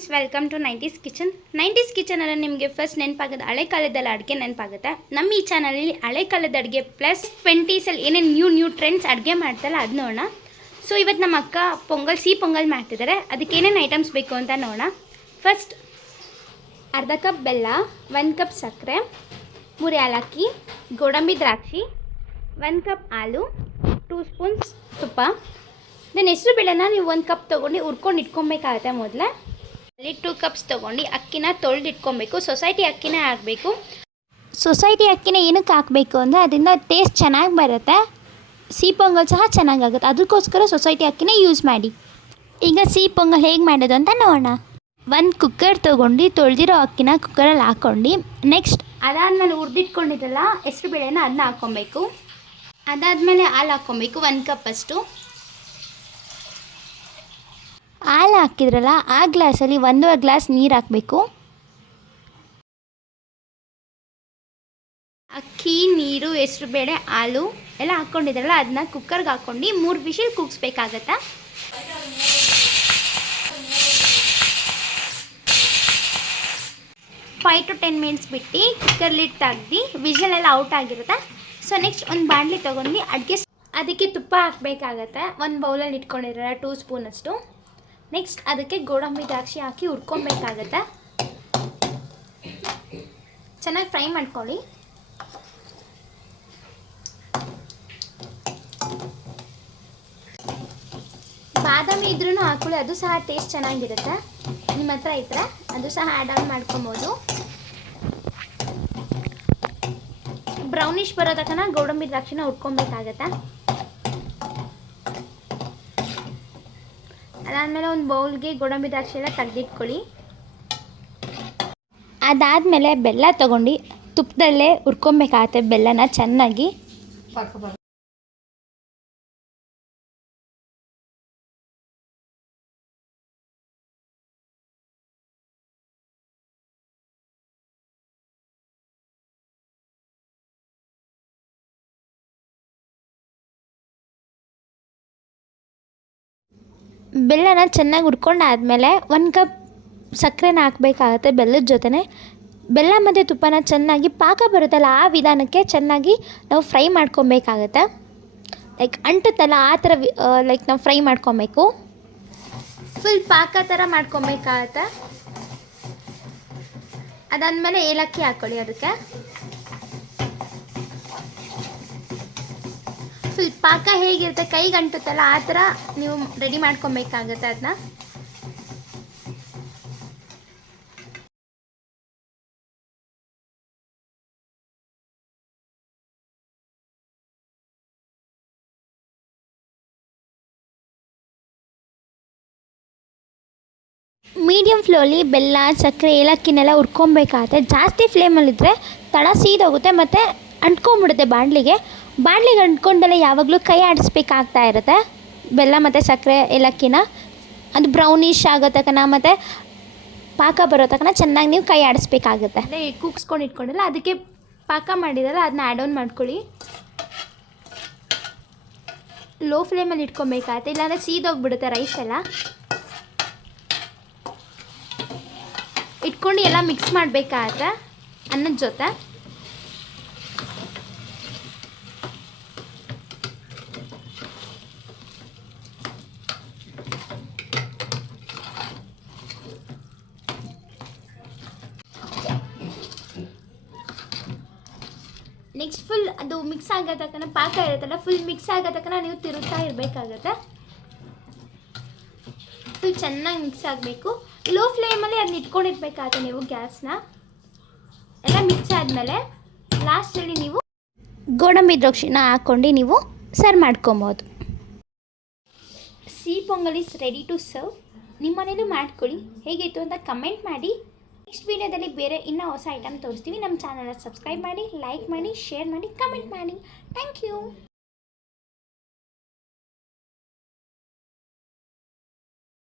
Friends welcome to nineties kitchen nineties ಕಿಚನಲ್ಲಿ ನಿಮಗೆ first ನೆನಪಾಗುತ್ತೆ ಹಳೆ ಕಾಲದಲ್ಲಿ ಅಡುಗೆ ನೆನಪಾಗುತ್ತೆ. ನಮ್ಮ ಈ ಚಾನಲಲ್ಲಿ ಹಳೆ ಕಾಲದ ಅಡುಗೆ ಪ್ಲಸ್ ಟ್ವೆಂಟೀಸಲ್ಲಿ ಏನೇನು ನ್ಯೂ ನ್ಯೂ ಟ್ರೆಂಡ್ಸ್ ಅಡುಗೆ ಮಾಡ್ತಾರಲ್ಲ ಅದು ನೋಡೋಣ. ಸೊ ಇವತ್ತು ನಮ್ಮ ಅಕ್ಕ ಪೊಂಗಲ್, ಸಿಹಿ ಪೊಂಗಲ್ ಮಾಡ್ತಿದ್ದಾರೆ ಅದಕ್ಕೆ ಏನೇನು ಐಟಮ್ಸ್ ಬೇಕು ಅಂತ ನೋಡೋಣ. ಫಸ್ಟ್ ಅರ್ಧ ಕಪ್ ಬೆಲ್ಲ, ಒಂದು ಕಪ್ ಸಕ್ಕರೆ, ಮೂರು ಏಲಕ್ಕಿ, ಗೋಡಂಬಿ ದ್ರಾಕ್ಷಿ, ಒಂದು ಕಪ್ ಹಾಲು ಟೂ ಸ್ಪೂನ್ಸ್ ತುಪ್ಪ. ದೆನ್ ಹೆಸರು ಬೇಳೆನ ನೀವು ಒಂದು ಕಪ್ ತೊಗೊಂಡು ಹುರ್ಕೊಂಡು ಇಟ್ಕೊಬೇಕಾಗತ್ತೆ ಮೊದಲೇ. ಅಲ್ಲಿ ಟೂ ಕಪ್ಸ್ ತೊಗೊಂಡು ಅಕ್ಕಿನ ತೊಳೆದಿಟ್ಕೊಬೇಕು. ಸೊಸೈಟಿ ಅಕ್ಕಿನೇ ಹಾಕಬೇಕು ಸೊಸೈಟಿ ಅಕ್ಕಿನ ಏನಕ್ಕೆ ಹಾಕಬೇಕು ಅಂದರೆ ಅದರಿಂದ ಟೇಸ್ಟ್ ಚೆನ್ನಾಗಿ ಬರುತ್ತೆ. ಸಿಹಿ ಪೊಂಗಲ್ ಸಹ ಚೆನ್ನಾಗಾಗುತ್ತೆ ಅದಕ್ಕೋಸ್ಕರ ಸೊಸೈಟಿ ಅಕ್ಕಿನ ಯೂಸ್ ಮಾಡಿ. ಈಗ ಸಿಹಿ ಪೊಂಗಲ್ ಹೇಗೆ ಮಾಡೋದು ಅಂತ ನೋಡೋಣ. ಒಂದು ಕುಕ್ಕರ್ ತೊಗೊಂಡು ತೊಳೆದಿರೋ ಅಕ್ಕಿನ ಕುಕ್ಕರಲ್ಲಿ ಹಾಕ್ಕೊಂಡು ನೆಕ್ಸ್ಟ್ ಅದಾದಮೇಲೆ ಹುರಿದಿಟ್ಕೊಂಡಿದ್ದಲ್ಲ ಹೆಸ್ರು ಬೇಳೆನ ಅದನ್ನ ಹಾಕ್ಕೊಬೇಕು. ಅದಾದಮೇಲೆ ಹಾಲು ಹಾಕ್ಕೊಬೇಕು, ಒಂದು ಕಪ್ ಅಷ್ಟು. ಹಾಲು ಹಾಕಿದ್ರಲ್ಲ, ಆ ಗ್ಲಾಸಲ್ಲಿ ಒಂದೂವರೆ ಗ್ಲಾಸ್ ನೀರು ಹಾಕಬೇಕು. ಅಕ್ಕಿ, ನೀರು, ಹೆಸರು ಬೇಳೆ, ಹಾಲು ಎಲ್ಲ ಹಾಕ್ಕೊಂಡಿದ್ರಲ್ಲ ಅದನ್ನ ಕುಕ್ಕರ್ಗೆ ಹಾಕ್ಕೊಂಡು ಮೂರು ವಿಷಲ್ ಕೂಗಿಸ್ಬೇಕಾಗತ್ತೆ? ಫೈವ್ ಟು ಟೆನ್ ಮಿನಿಟ್ಸ್ ಬಿಟ್ಟು ಕುಕ್ಕರ್ ಲಿಡ್ ತೆಗ್ದು ವಿಷಲ್ ಎಲ್ಲ ಔಟ್ ಆಗಿರುತ್ತೆ? ಸೊ ನೆಕ್ಸ್ಟ್ ಒಂದು ಬಾಣಲಿ ತೊಗೊಂಡು ಅಡುಗೆ ಅದಕ್ಕೆ ತುಪ್ಪ ಹಾಕಬೇಕಾಗತ್ತೆ? ಒಂದು ಬೌಲಲ್ಲಿ ಇಟ್ಕೊಂಡಿರಲ್ಲ ಟೂ ಸ್ಪೂನಷ್ಟು ನೆಕ್ಸ್ಟ್ ಅದಕ್ಕೆ ಗೋಡಂಬಿ ದ್ರಾಕ್ಷಿ ಹಾಕಿ ಹುರ್ಕೊಬೇಕಾಗತ್ತೆ. ಚೆನ್ನಾಗಿ ಫ್ರೈ ಮಾಡ್ಕೊಳ್ಳಿ. ಬಾದಾಮಿ ಇದ್ರೂ ಹಾಕೊಳ್ಳಿ, ಅದು ಸಹ ಟೇಸ್ಟ್ ಚೆನ್ನಾಗಿರುತ್ತೆ. ನಿಮ್ಮ ಹತ್ರ ಇದ್ದರೆ ಅದು ಸಹ ಆ್ಯಡ್ ಆನ್ ಮಾಡ್ಕೊಬೋದು. ಬ್ರೌನಿಶ್ ಬರೋ ತನಕ ಗೋಡಂಬಿ ದ್ರಾಕ್ಷಿನ ಹುರ್ಕೊಬೇಕಾಗತ್ತೆ. ಅದಾದಮೇಲೆ ಒಂದು ಬೌಲ್ಗೆ ಗೋಡಂಬಿ ದ್ರಾಕ್ಷಿ ಎಲ್ಲ ತೆಗೆದಿಟ್ಕೊಳ್ಳಿ. ಅದಾದಮೇಲೆ ಬೆಲ್ಲ ತೊಗೊಂಡು ತುಪ್ಪದಲ್ಲೇ ಹುರ್ಕೊಬೇಕಾಗತ್ತೆ ಬೆಲ್ಲನ ಚೆನ್ನಾಗಿ. ಬೆಲ್ಲನ ಚೆನ್ನಾಗಿ ಹುರ್ಕೊಂಡಾದ್ಮೇಲೆ ಒಂದು ಕಪ್ ಸಕ್ಕರೆನ ಹಾಕಬೇಕಾಗತ್ತೆ ಬೆಲ್ಲದ ಜೊತೆನೆ. ಬೆಲ್ಲ ಮತ್ತು ತುಪ್ಪನ ಚೆನ್ನಾಗಿ ಪಾಕ ಬರುತ್ತಲ್ಲ ಆ ವಿಧಾನಕ್ಕೆ ಚೆನ್ನಾಗಿ ನಾವು ಫ್ರೈ ಮಾಡ್ಕೊಬೇಕಾಗತ್ತೆ. ಲೈಕ್ ಅಂಟುತ್ತಲ್ಲ ಆ ಥರ ಲೈಕ್ ನಾವು ಫ್ರೈ ಮಾಡ್ಕೊಬೇಕು. ಫುಲ್ ಪಾಕ ಥರ ಮಾಡ್ಕೊಬೇಕಾಗತ್ತೆ. ಅದಾದಮೇಲೆ ಏಲಕ್ಕಿ ಹಾಕ್ಕೊಳ್ಳಿ ಅದಕ್ಕೆ. ಫುಲ್ ಪಾಕ ಹೇಗಿರುತ್ತೆ ಕೈಗೆ ಅಂಟುತ್ತಲ್ಲ ಆ ಥರ ನೀವು ರೆಡಿ ಮಾಡ್ಕೊಬೇಕಾಗುತ್ತೆ ಅದನ್ನ ಮೀಡಿಯಮ್ ಫ್ಲೋಲಿ ಬೆಲ್ಲ, ಸಕ್ಕರೆ, ಏಲಕ್ಕಿನೆಲ್ಲ ಹುರ್ಕೊಬೇಕಾಗತ್ತೆ. ಜಾಸ್ತಿ ಫ್ಲೇಮಲ್ಲಿದ್ದರೆ ತಡ ಸೀದೋಗುತ್ತೆ, ಮತ್ತು ಅಂಟ್ಕೊಂಬಿಡುತ್ತೆ ಬಾಣಲಿಗೆ. ಬಾಣಲಿಗೆ ಅಂಟ್ಕೊಂಡಲ್ಲೇ ಯಾವಾಗಲೂ ಕೈ ಆಡಿಸ್ಬೇಕಾಗ್ತಾ ಇರುತ್ತೆ. ಬೆಲ್ಲ ಮತ್ತು ಸಕ್ಕರೆ ಏಲಕ್ಕಿನ. ಅದು ಬ್ರೌನಿಶ್ ಆಗೋ ತನಕ ಮತ್ತು ಪಾಕ ಬರೋ ತನಕ ಚೆನ್ನಾಗಿ ನೀವು ಕೈ ಆಡಿಸ್ಬೇಕಾಗುತ್ತೆ. ಅದೇ ಕೂಗ್ಸ್ಕೊಂಡು ಇಟ್ಕೊಂಡಿಲ್ಲ ಅದಕ್ಕೆ ಪಾಕ ಮಾಡಿದಲ್ಲ ಅದನ್ನ ಆ್ಯಡ್ ಆನ್ ಮಾಡ್ಕೊಳ್ಳಿ. ಲೋ ಫ್ಲೇಮಲ್ಲಿ ಇಟ್ಕೊಬೇಕಾಗತ್ತೆ, ಇಲ್ಲಾಂದರೆ ಸೀದೋಗ್ಬಿಡುತ್ತೆ ರೈಸ್ ಎಲ್ಲ. ಇಟ್ಕೊಂಡು ಎಲ್ಲ ಮಿಕ್ಸ್ ಮಾಡಬೇಕಾಗತ್ತೆ, ಅನ್ನದ ಜೊತೆ. ನೆಕ್ಸ್ಟ್ ಫುಲ್ ಅದು ಮಿಕ್ಸ್ ಆಗೋ ತಕ್ಕನ ಪಾಕ ಇರುತ್ತಲ್ಲ ಫುಲ್ ಮಿಕ್ಸ್ ಆಗೋ ತಕ್ಕನ ನೀವು ತಿರುತ್ತಾ ಇರಬೇಕಾಗತ್ತೆ. ಫುಲ್ ಚೆನ್ನಾಗಿ ಮಿಕ್ಸ್ ಆಗಬೇಕು. ಲೋ ಫ್ಲೇಮಲ್ಲಿ ಅದನ್ನ ಇಟ್ಕೊಂಡಿರ್ಬೇಕಾಗತ್ತೆ ನೀವು ಗ್ಯಾಸ್ನ ಎಲ್ಲ ಮಿಕ್ಸ್ ಆದಮೇಲೆ ಲಾಸ್ಟಲ್ಲಿ ನೀವು ಗೋಡಂಬಿ ದ್ರಾಕ್ಷಿನ ಹಾಕ್ಕೊಂಡು ನೀವು ಸರ್ವ್ ಮಾಡ್ಕೊಬೋದು. ಸಿಹಿ pongal is ready to serve ನಿಮ್ಮ ಮನೇಲೂ ಮಾಡ್ಕೊಳ್ಳಿ. ಹೇಗಿತ್ತು ಅಂತ ಕಮೆಂಟ್ ಮಾಡಿ. ನೆಕ್ಸ್ಟ್ ವೀಡಿಯೋದಲ್ಲಿ ಬೇರೆ ಇನ್ನೂ ಹೊಸ ಐಟಮ್ ತೋರಿಸ್ತೀವಿ. ನಮ್ಮ ಚಾನಲ್ನ ಸಬ್ಸ್ಕ್ರೈಬ್ ಮಾಡಿ ಲೈಕ್ ಮಾಡಿ ಶೇರ್ ಮಾಡಿ ಕಮೆಂಟ್ ಮಾಡಿ. Thank you